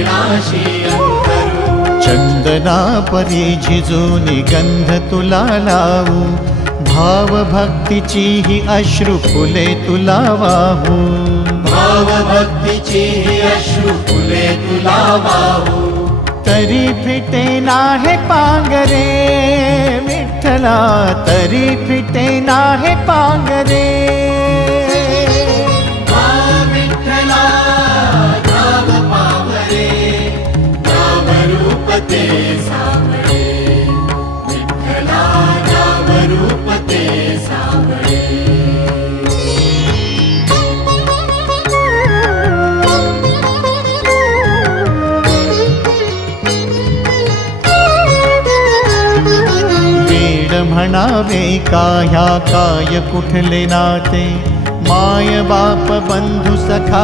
चरणाशी अंतरू। चंदना परी झिजूनी गंध तुला लावू, भाव भक्तीची ही अश्रु फुले तुला वाहू। भाव भक्तीची ही अश्रु फुले तुला वाहू। तरी फिटे नाहे पांगरे विठ्ठला, तरी फिटे नाहे पांगरे। विठ्ठला नाम पावरे, नाम रूप ते सावळे। विठ्ठला नाम रूप ते सावळे। म्हणावे का ह्या काय कुठले नाते, माय बाप बंधू सखा